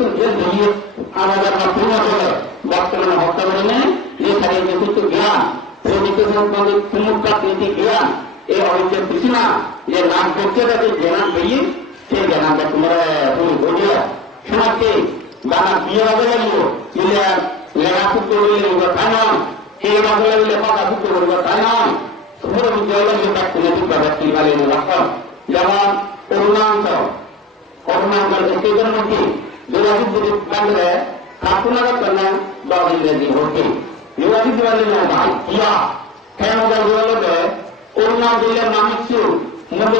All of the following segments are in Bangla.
যে দিয়ে আমাদের পূর্ণ করে বর্তমানে হত্যা করে নেয় যে খালি নেতৃত্ব জ্ঞান নীতি জ্ঞান এই অনেক কিছু না যে নাম করছে তাকে জ্ঞান পেয়ে সেই জ্ঞানটা তোমরা তুমি বুঝলে শোনাচ্ছে বানা বিয়ে হবে লাগলো লেখা ফুটতে বললে তাই নয় সেই মাঝে লাগলে কথা ফুটতে বলবো তাই নয় পুরো বিদ্যালয় লাগলে তার নেতৃত্ব ব্যক্তি বালিয়ে রাখতাম যেমন অরুণাচল স্টেটের মধ্যে যোগাযোগ যদি বাংলা ঠাকুরনগর করলে 10 ইংরেজি ভর্তি যোগাযোগ দিবালে না ভাই ইয়া কেন বলবে অরুণাচলের নামিচ্ছু মধ্যে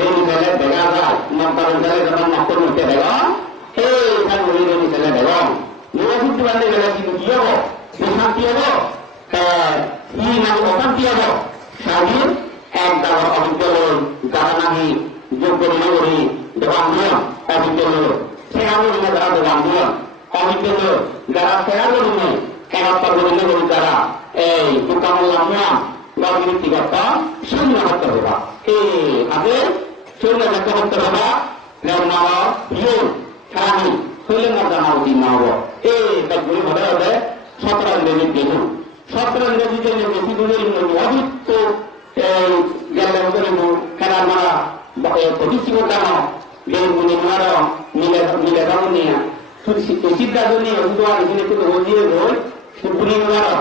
এই গেলে দেখা যায় নকল গেলে যখন নকল মুখে দেখা এই খান বলি গেলে দেখা যোগাযোগ দিবালে গেলে কিন্তু কি হবো শান্তি হবো কি না অশান্তি হবো স্বাধীন এক দ্বারা অভিজ্ঞ যারা নাকি যোগ্য নগরী দেবাঙ্গন অভিজ্ঞ সেখানে যারা দেবাঙ্গন অভিজ্ঞ যারা সেখানে একাত্তর নগরী যারা এই দুর্গামল্লা ব্যক্তিগত শূন্য হতে হবে এই আগে শূন্য হতে হবে খেলানি শৈলেন জানা উচিত না হবো এই কাজগুলি হতে হবে 17 ইংরেজির দেখুন 17 ইংরেজিতে বেশি দূরে অভিজ্ঞ গেলে খেলার মারা প্রতিষ্ঠিত কেন বেগুনি মারা মিলে নিয়ে সিদ্ধান্ত নিয়ে এখানে একটু দিয়ে রোল সুপুরি মারা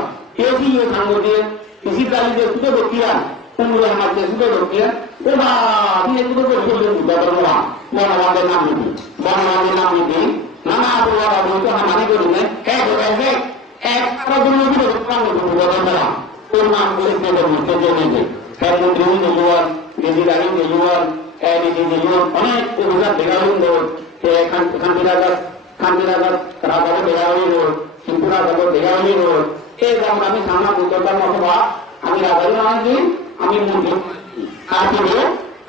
এসি সাঙ্গ দিয়ে সিদ্ধান্ত সুতো দক্ষিয়া কুমড়া মারছে সুতো দক্ষিয়া ওরা আপনি একটু বনবাদের নাম নিবি বনবাদের নাম নিবি নানা হানি করি না ওর নাম করে প্রধানমন্ত্রী নিযুয়ার ডিজিটালি নিযুয়ার অনেক অভিযান দেখাবেন খান্তিরাগার রাজাকে দেখাবেন রোড সিংপুরা রাজাকে দেখাবেন রোড এই যেমন আমি সামনা বুদ্ধতার অথবা আমি রাজাকে নামাইছি আমি মন্ত্রী আর কিন্তু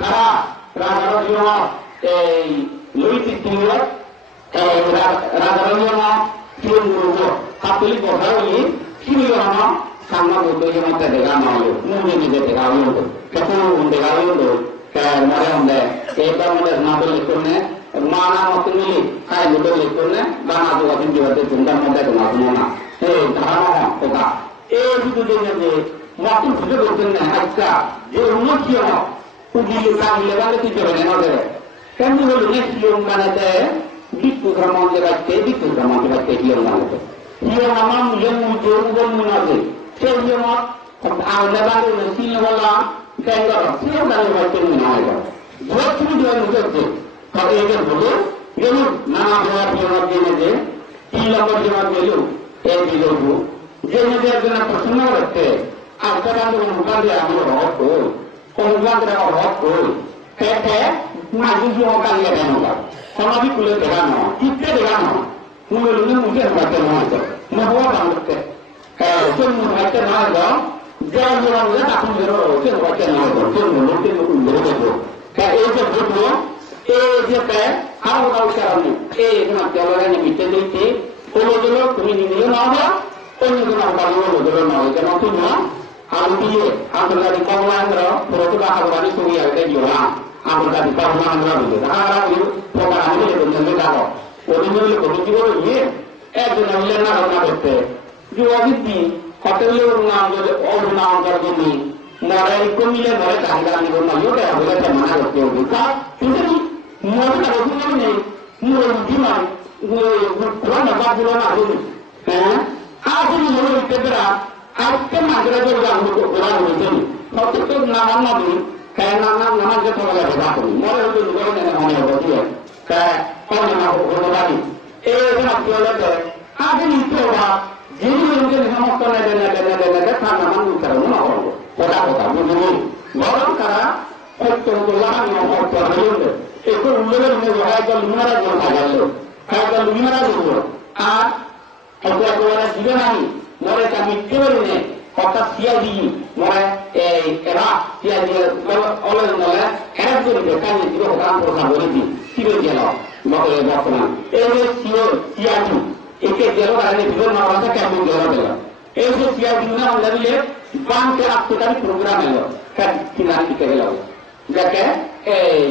তারা রাজার জন্য এই লইতি রাজার জন্য কিরণ করব কাপলি কথা বলি কিরণ সামনা বুদ্ধের মধ্যে দেখা না হলো মুখে নিজে দেখা হলো কেমন দেখা হলো মনে হবে এইটার মধ্যে না বললে করলে মানা মতো মিলি খাই বুদ্ধ লিখলে বানা তো আপনি যেভাবে চিন্তার মধ্যে না শুনো না এই ধারণা ওটা এই শুধু যে মতো খুঁজে করতেন না আজকা যে উন্নতি হল উঠিয়ে কামিলে গেলে কি করে নজরে কেন হলো নেক্সট ইয়ং বানাতে বিক্ষু ধর্মকে রাখতে বিক্ষু ধর্মকে রাখতে ইয়ং বানাতে ইয়ং আমার ইয়ং জোর মনে আছে সেই ইয়ং আলাদা বাড়ি সিল বলা কেন সিল বাড়ি বাড়তে মনে হয় ভোট তুমি দেওয়া নিতে তবে এদের বলে যেমন নানা দেওয়ার জবাব জেনে যে 3 নম্বর জবাব গেল এই বিজয়ব যে মেয়েদের জন্য প্রশ্ন করতে আর তারা মোকাবিলা আমার হক হল অনুবাদের হক হল মাঝে যে মোকাবিলা কেন সমাজই খুলে দেখানো চিত্রে দেখানো মুখে মুখে হাতে নয় মহা বাংলাতে সেই মুখাতে নয় যা জবাব তখন বেরো সে মুখাতে নয় সে মুখে বেরো দেবো এই যে ঘটলো এই যে আরো কারণে এই জলবায়ু মিটে দিচ্ছে ওগুলো তুমি নিয়ে নাও অন্য কোনো ওগুলো নয় কেন তুমি আলু দিয়ে আন্তর্জাতিক কর্মান্ধ্র পুরোটা আগুয়ানি ছবি আগে দিও না আন্তর্জাতিক কর্মান্ধ্র বুঝে তারা প্রকার আমি এদের যাবো ওদের কমিটি করে গিয়ে একজন মিলে না ঘটনা করতে যে অভিজ্ঞি হোটেলে অরুণাম করার জন্য মরে কমিলে মরে চাহিদা আমি করলাম ওটা বলে মানা করতে হবে কিন্তু মনে অভিমান নেই বুদ্ধিমান কোন ব্যাপারগুলো না হল হ্যাঁ আপনি মনে হইতে পারা আজকে মাঝে ওরা হয়েছেন সত্য নামান নবী নাম নামাজকে তোলা ব্যবহার করি মনে হতো মনে হবো বাড়ি এই আপনি যিনি সমস্ত নেবে তার নামান উচ্চারণ না করবো ওটা কথা বুঝলি বরং তারা সত্য একটু উল্লেখের মধ্যে একদল লুমেরা জমা গেল একদল লুমেরা করব আর একেবারে দিবে নাই মরে তা মিথ্যে পারি নে অর্থাৎ সিয়াদি মরে এরা সিয়াদি অলয় নলে এক করিবে কাজে দিবে হকাম প্রথা বলেছি সিবে গেল বর্তমান এই যে সিয়াদি একে গেল আর দিবে না বলা কেমন গেল গেল এই যে সিয়াদি না লাগলে বাংকে রাখতে প্রোগ্রাম এলো কিনা দিতে গেল যাকে এই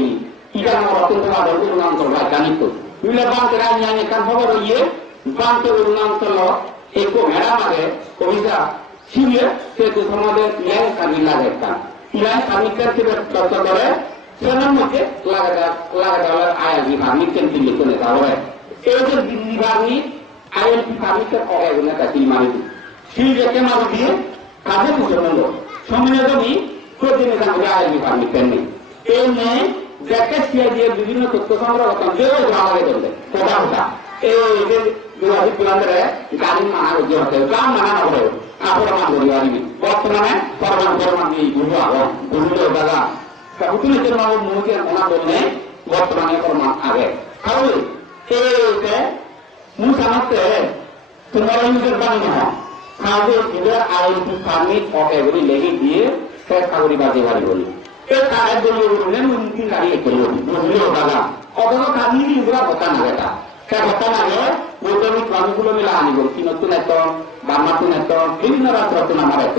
ikan orang tua ada urunan terbaik itu. Bila bang kerajaan kan khबर ये bang के urunan terlo eko merah ada, komisa sila itu समाधे yang kami lakukan. Yang kami kerja kerja senang mungkin lakukan ayat di kami kentil itu nih tahu ya. Itu di kami ayat di kami kan orang guna kasih mari. Sila ke mana dia? Kamu musuh mulu. Semuanya kami kerja nih kan ayat di kami kentil. Ini jaket dia বিভিন্ন তথ্য সংগ্রহ করতাম যে গ্রামে করতে কোথা কোথা এই যে বিভাগী প্লান্টারে গাড়ি মানা করতে হতে গ্রাম মানা হবে আপনারা মান করি আরবি বর্তমানে পরমান দিয়ে গুরু আগে গুরুলে দাদা উত্তরের মাও মুখে ওনা বললে বর্তমানে পরমান আগে তাহলে এইতে মুসামতে তোমার নিজের বাণী হয় কাজে দিলে আইটি ফার্মিট অকেগুলি লেগে দিয়ে সে কাগরি বাজে বাড়ি বলি তারা বলে মন্ত্রী গাড়ি করল বুঝলো দাদা অথচ কাজী এগুলা কথা না এটা সে কথা না বৈজ্ঞানিক মানুষগুলো মিলে আনিব কি নতুন এত বামাতুন এত বিভিন্ন রাষ্ট্র আমার এত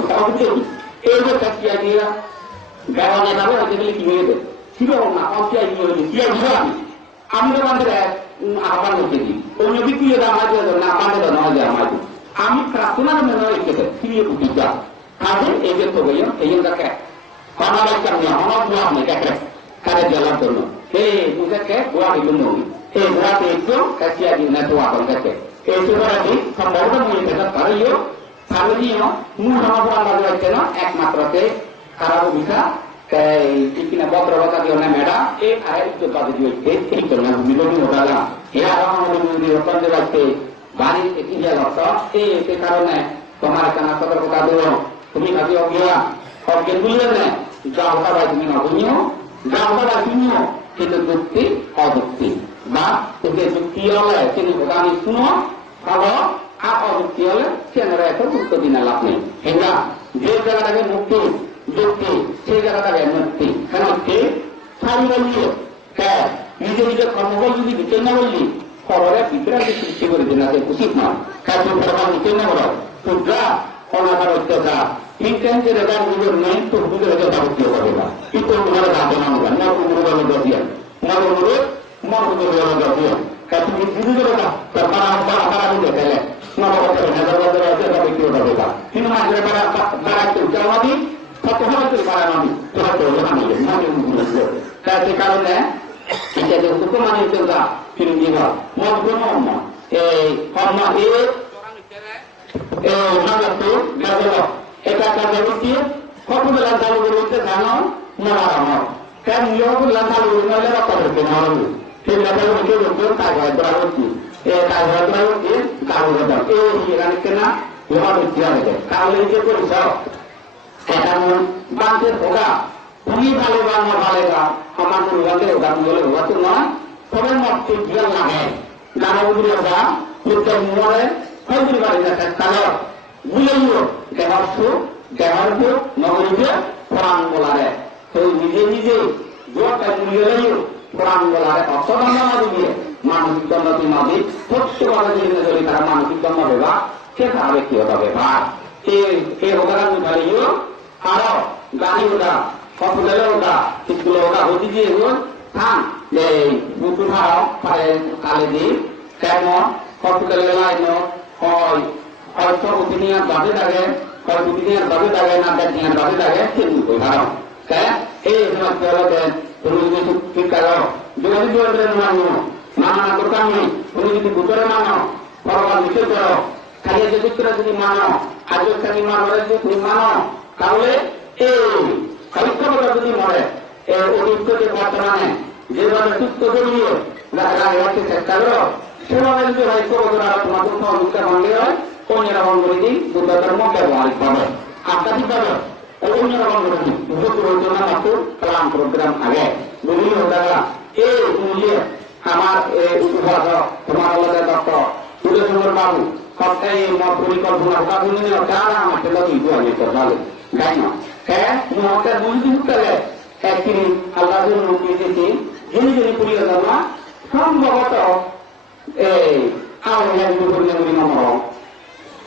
এই যে চিয়া দিয়ে গাড়ি নেতাবে ওইগুলি কি হয়ে দেয় ছিল না অঞ্চিয়া চিয়া ছিল আমি তো আমাদের আহ্বান করতেছি অন্য বিক্রিয়ে আমার না আমাদের নয় যে আমার আমি প্রার্থনার মনে হয় ফিরিয়ে উঠিটা তাদের এই যে তো বইয়া এই জন্য Pemalakan yang orang buat mereka kada jalan dulu. Mereka buat itu nunggu. Buat itu kasih di network mereka. Itu berarti pembangunan mereka kalian kalian mudah buat lagi itu ek matrate kalau bisa kayak ikan beberapa kali orang mereka air itu pada juga itu dengan minum orang. Orang minum di orang lagi bari itu jalan itu karena pemalakan apa berkata dulu. Kami kasih orang Oke bulan jauh pada ini ngapunyo, jauh pada ini kita bukti, bukti. Bah, kita bukti oleh sini bukan semua. Kalau apa bukti oleh sini mereka bukti dinalapnya. Hingga dia jaga lagi bukti, dia jaga lagi bukti. Karena bukti, hari ini kayak নিজে কর্মবল যদি দিতে না বললি খবরে বিক্রয় সৃষ্টি করে দিন উচিত নয় কাজ দিতে না বলো ক্ষুদ্রা অনাকার অত্যাচার Intensnya dengan gubernur itu sudah ada tahu dia apa. Itu benar tak benar kan? Mau gubernur Indonesia, mau gubernur Indonesia. Tapi itu juga tak para itu kele. Mau kata negara ada tapi itu apa? Ini macam para itu jadi satu hal itu para nabi. Satu orang nabi gubernur. Tapi kalau kita ada hukuman itu tak pilih dia. Mau gubernur hormat dia orang itu gagal. এটা কাজে হচ্ছে কত লাল বলতে জানো না কেন নিয়োগ লাল বললে রক্ত করতে না হবে সেই লাল বলতে বলতে কাগজ করা হচ্ছে এই কাগজ করা হচ্ছে কাগজ এই এখানে কেনা লোহা হচ্ছে আমাদের তাহলে যে করেছ এটা বাঁধের ভোগা তুমি ভালো বা না ভালো গা আমার লোহাতে ওটা বলে ওটা তো নয় সবাই মধ্যে জিয়াল লাগে গানাগুলি ওটা উত্তর মরে সবগুলি বাড়ি যাচ্ছে তাহলে বুঝলিও দেহর্য নগরীকে প্রাণ বলারে সেই নিজে জোরটা বুঝলিও প্রাণ বলারে অসদান দিয়ে মানসিক দণ্ডটি নদী সত্যভাবে যেখানে চলি তারা মানসিক দণ্ড দেবা সেটা ব্যক্তিগত ব্যাপার এই ওখানে উঠালিও আরো গাড়ি ওটা হসপিটালে ওটা স্কুলে ওটা হতে দিয়ে থান যে বুটু ভাড়াও কালে দিই কেমন হসপিটালে লাইন হয় হয়তো দুনিয়ার বাদে থাকে হয়তো দুনিয়ার বাদে থাকে না দুনিয়ার বাদে থাকে কিন্তু ভালো এই সমস্ত তুমি যদি ঠিক করো যদি জোরের মানো মানা দরকার নেই তুমি যদি ভিতরে মানো পরবার নিষেধ করো খালি যদি যদি মানো আজ খালি মানো তুমি মানো তাহলে এই সাহিত্যকতা যদি মরে অতিরিক্তকে বর্তমানে যেভাবে সুস্থ করিয়ে রাখতে চেষ্টা করো সেভাবে যদি সাহিত্যকতা তোমাদের সহযোগিতা ভাঙলে হয় অন্যরা বন্ধ করে দিই বুদ্ধ ধর্ম ব্যবহারিক ভাবে আধ্যাত্মিক ভাবে অন্যরা বন্ধ করে দিই প্রয়োজনা মাত্র কালাম প্রোগ্রাম আগে বিভিন্ন দাদা এই মূল্যে আমার উপভাগ তোমার আলাদা ডক্টর সুরেশচন্দ্র বাবু সবটাই মত পরিকল্পনা কাজ যারা আমার সেটা কিন্তু আমি ভালো যাই না হ্যাঁ মতের বুঝতে গেলে একটি আল্লাহ দিয়েছি যিনি পরিকল্পনা সম্ভবত এই আমার নম্বর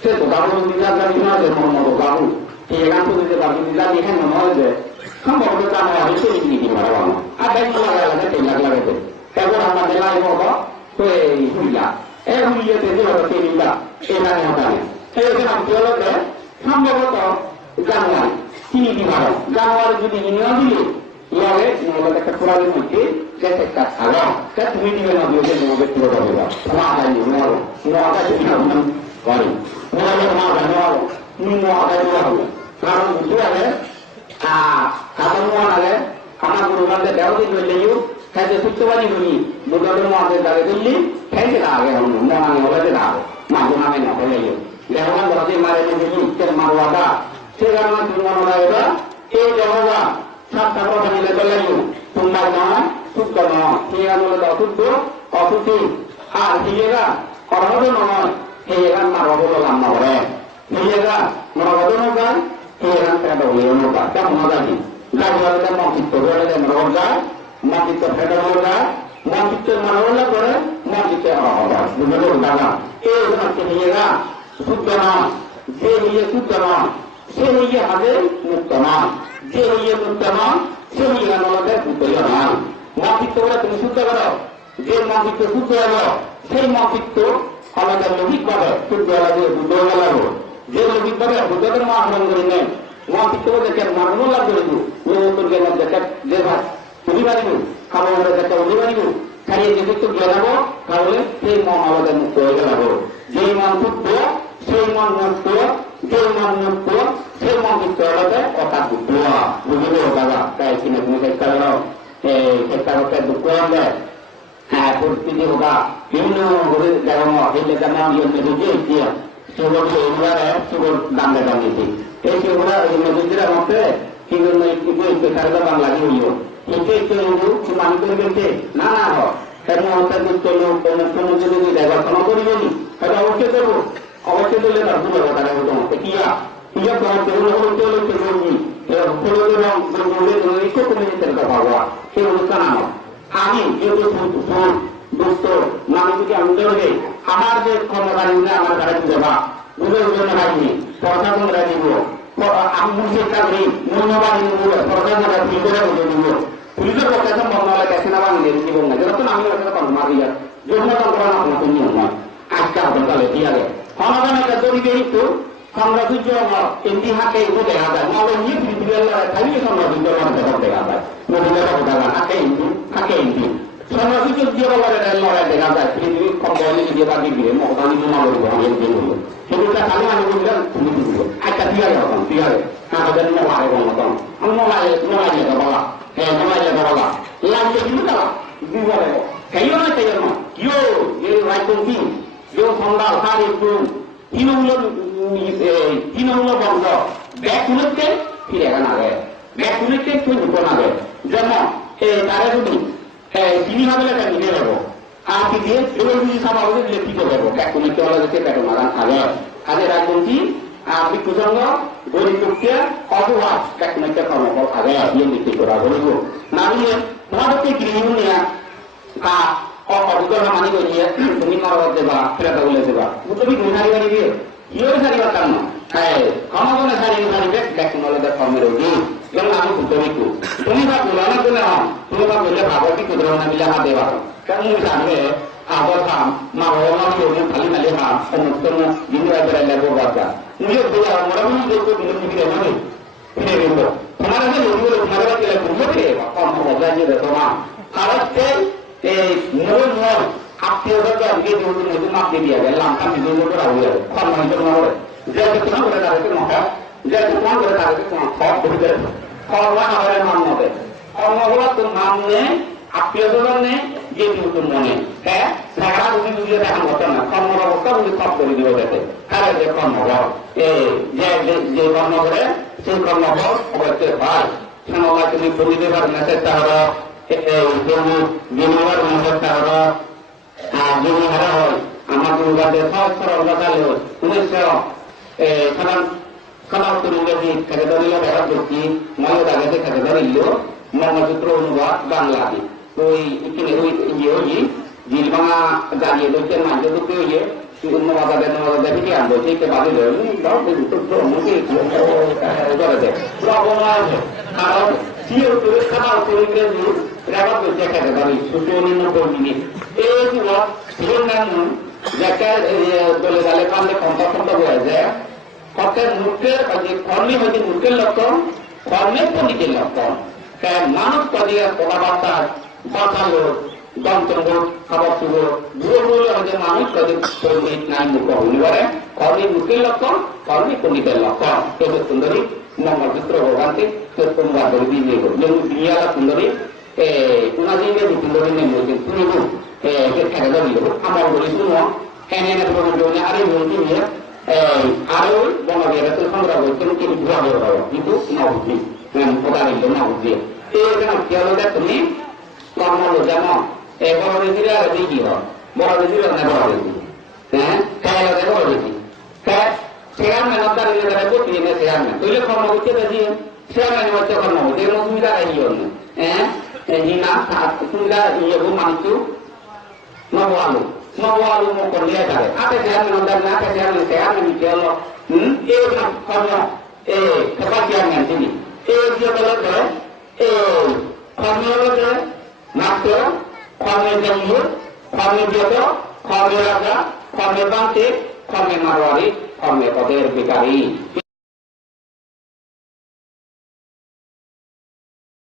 সে তো বাবু বিদ্যালয় মর্ম বাবু সেই গান করতে পারবি জানি হ্যাঁ মনে হয় যে সম্ভবত জানা হয় সেই নীতি মারা বানো আর ব্যাংক লাগা লাগে 3 লাখ লাগাতে এবার আমাদের লাই বড় তো এই হুইলা এই হুইলাতে যে হলো 3 লাখ এখানে হতানে এই যে নাম হলো যে সম্ভবত জানুয়ারি 3 মারা জানুয়ারি যদি ইউনিয়ন দিলে ইয়ারে নলে একটা পুরানো মধ্যে যে একটা খাওয়া তা তুমি দিবে না দিয়ে তোমাকে পুরো হবে না আদায় নরো আদায় তুমি না করে নরো না নরো তুমি আদায় হবে কারণ বুঝতে পারে কারণ মানে আমার গুরুমানকে দেওয়া দিন হইলেও খাইতে সুস্থবাদী হইনি বুদ্ধদের মহাদের দাঁড়ে দিল্লি খাইতে লাগে মনে হলে না মাঝে নামে না হইলেও দেখলাম ধরতে মারে দিল্লি উত্তর মারওয়াদা সে কারণে তুমি মনে লাগে এই জনগা সাতটা কথা মিলে চলে তোমার নয় শুদ্ধ নয় সেই আন্দোলন অশুদ্ধ অশুদ্ধি আর হিয়েরা অর্হত নয় হিয়েরা মারব বললাম না বলে হিয়েরা মরবত নৌকায় হিয়েরা ফেটা হইল নৌকা কেমন মজাকি গাড়ি মন্ত্রিত্ব হলে মরব যায় মন্ত্রিত্ব ফেটা হল যায় মন্ত্রিত্বের মানবলা করে মন্ত্রিত্বের অভাব বুঝলো দাদা এই হচ্ছে হিয়েরা শুদ্ধ নয় যে হিয়ে শুদ্ধ নয় সে হিয়ে হাতে মুক্ত নয় যে হইয়ে মুক্ত নয় সে হইয়া নলদের পুত্রীয় নয় মন্ত্রিত্ব বলে তুমি শুদ্ধ করো যে মন্ত্রিত্ব শুদ্ধ হলো সেই মন্ত্রিত্ব আমাদের লৌকিক ভাবে শুদ্ধ হলে বুদ্ধ গেল যে লৌকিক ভাবে বুদ্ধদের আহ্বান করি নেন মন্ত্রিত্ব দেখে মানব লাভ করে দু নতুনকে দেখে যে ভাই তুমি পারিব খাবার দেখে উঠে পারিব খাইয়ে যে কিন্তু গেলাবো তাহলে সেই মন আমাদের মুক্ত হয়ে গেল যেই মন শুদ্ধ সেই মন মুক্ত যেই মন মুক্ত সেই মন্ত্রিত্ব হলে কথা বুদ্ধা বুঝলো দাদা তাই কিনে তুমি চেষ্টা করো চেষ্টা করতে দুঃখ হলে হ্যাঁ পরিস্থিতি হোকা বিভিন্ন দেখো এই লেখার নাম ইয়ে মেসেজে ইতিহাস সেগুলো এইগুলারে সেগুলো দাম দেখা দিয়েছি এই সেগুলো এই মেসেজের মধ্যে কি জন্য সারা বাংলা কি হইল একে একটু মানি করে গেছে না না হয় সেটা অবস্থা করতে লোক কোনো যদি দেখাশোনা করি বলি সেটা অবশ্যই করবো অবশ্যই করলে তার ভুল হবে তারা তোমাকে কিয়া কিয়া তোমার সেগুলো বলতে হলে সেই অনুষ্ঠান আমার আমি যেহেতু দুষ্ট মানুষকে আমি ধরে আমার যে কর্মকারী আমার দ্বারা দেবা বুঝে জন্য রাখি প্রশাসন রাখিব আমি মুখের কাছে মূল্যবাদী প্রশাসন রাখি করে বুঝে দিব পুলিশের প্রশাসন বন্ধ কাছে না বাংলা জীবন না যেরকম আমি মারি যায় জন্য তন্ত্র আপনার নিয়ম নয় আজকে আপনার দিয়ে আগে সমাধান একটা জড়িত একটু সংরাজুর্য ইতিহাসে এগুলো দেখা যায় নলে নিয়ে পৃথিবীর খালি সংরাজুর্য দেখা যায় মহিলারা দেখা যায় থাকে ইন্দি সংরাজুর্য যে লড়াই দেখা যায় পৃথিবী কম বলে দিয়ে বাকি দিয়ে মহানি হলো সেগুলো খালি আমি বুঝলাম তুমি বুঝলো একটা দিয়ে এখন দিয়ে আমাদের মোবাইল মতন আমি মোবাইল লেখা বলা হ্যাঁ মোবাইল লেখা বলা লাগবে কিন্তু তারা বিবরে সেই না কেউ এই রাজনীতি কেউ সংবাদ হার একটু তৃণমূল বন্ধ ব্যাগ তুলেছে ফিরে গেল আগে ব্যাগ তুলেছে তুই ঢুকো আগে যেমন তারা যদি চিনি ভাবে লেখা নিয়ে যাবো আর কি দিয়ে এবার যদি সব দিলে কি করে যাবো ব্যাগ তুলেছে হলে যেতে পেটো মারান আগে আগে রাজনীতি আর বিক্ষুসঙ্গ গরিব প্রক্রিয়া অপবাদ ব্যাগ তুলেছে কর্মফল আগে দিয়ে বিক্রি করা বলব না দিয়ে তোমাদেরকে গৃহ নিয়ে অভিজ্ঞতা মানি করিয়ে তুমি মারবার দেবা ফেরাটা বলে দেবা তুমি ঘুমারি বাড়ি দিয়ে ইয়ে সারিবার কারণ হ্যাঁ ক্ষমতা সারিবে দেখুন কর্মের অধি যেমন আমি ভূতবিকু তুমি বা পুরানো বলে তুমি বা বললে ভাবটি কুদরণা মিলে আমার দেবা কেমন জানবে আবার খাম মা বাবা মা খালি খালি খাম সমস্ত দিন লাগবো বাচ্চা মুঝে মোটামুটি দেখবো দিনে ফিরে নয় ফিরে গেল তোমার কাছে লোকগুলো তোমার কাছে ঘুরবো ফিরে কর্ম মজা যে দেখো মা কারণ এই মূল মূল আত্মীয়তাকে আজকে যেহেতু নতুন মাপকে দিয়ে গেলাম আমি দুর্গ রাখবো কর্মহিত নয় যে তোমার করে তাদেরকে মহা যে তোমার করে তাদেরকে তোমার সব ধরতে কর্ম আমাদের নাম হবে কর্মগুলো তোর নাম নেই আত্মীয় স্বজন নেই যে নতুন মনে হ্যাঁ ঢাকা বুঝি বুঝিয়ে দেখার মতো না কর্মের অবস্থা বুঝি সব করে দিব যাতে তারা যে কর্মফল যে কর্ম করে সেই কর্মফল অবশ্যই হয় সময় তুমি পরিবে পারবে চেষ্টা হলো জমিবার চেষ্টা হলো আর জমি হারা হয় আমার দুর্গাতে সহস্র অবতাল 1977 খেতে ধরিল ব্যবহার করছি ময়ূর আগে খেতে ধরিল মর্মসূত্র অনুবাদ বাংলাতে ওই এখানে ওই ইয়ে Jilbanga jadi itu maju tu tu je, semua ada fikiran tu, kita bagi dulu, dah betul mungkin itu ada. Berapa aja, kalau siapa tu kalau tu itu, berapa tu cakap dari susu ni nombor ni. Juga dengan jika boleh dalam kontak aja, kontak mungkin bagi kami bagi mungkin lokal, kami pun di lokal. Kan manus bagi orang bahasa Gantunggu, kabar subuh, dua aja manus bagi politik naik muka uniware, kami mungkin lokal, kami pun di lokal. Itu sendiri, nama justru ganti, terpembuat dari bini itu. Yang dia sendiri, unajin dia sendiri ni mungkin tunggu. Kita dulu, amal dulu semua. Ini perlu ada mungkin ya. Ada bangga dia tu sampai mungkin dua orang itu nauji, dengan orang itu nauji. Kan kalau dah ni, kamu lama, kalau dia ada dia, baru dia nak baru dia. Kalau dia baru dia. Sekarang mana ada dia ada buat ini sekarang. Tujuh kamu kita dia, sekarang ni macam kamu, dia mesti ada ion. Ini nak sudah ia bermantu. Mawalu mau kerja cari. Apa saya menonton, apa saya menjual. Kamu kebahagiaan yang sini. Dia berada, kamu berada, nakto, kamu jemur, kamu jodoh, kamu raga, kamu bangkit, kamu marwari, kamu kader bikari.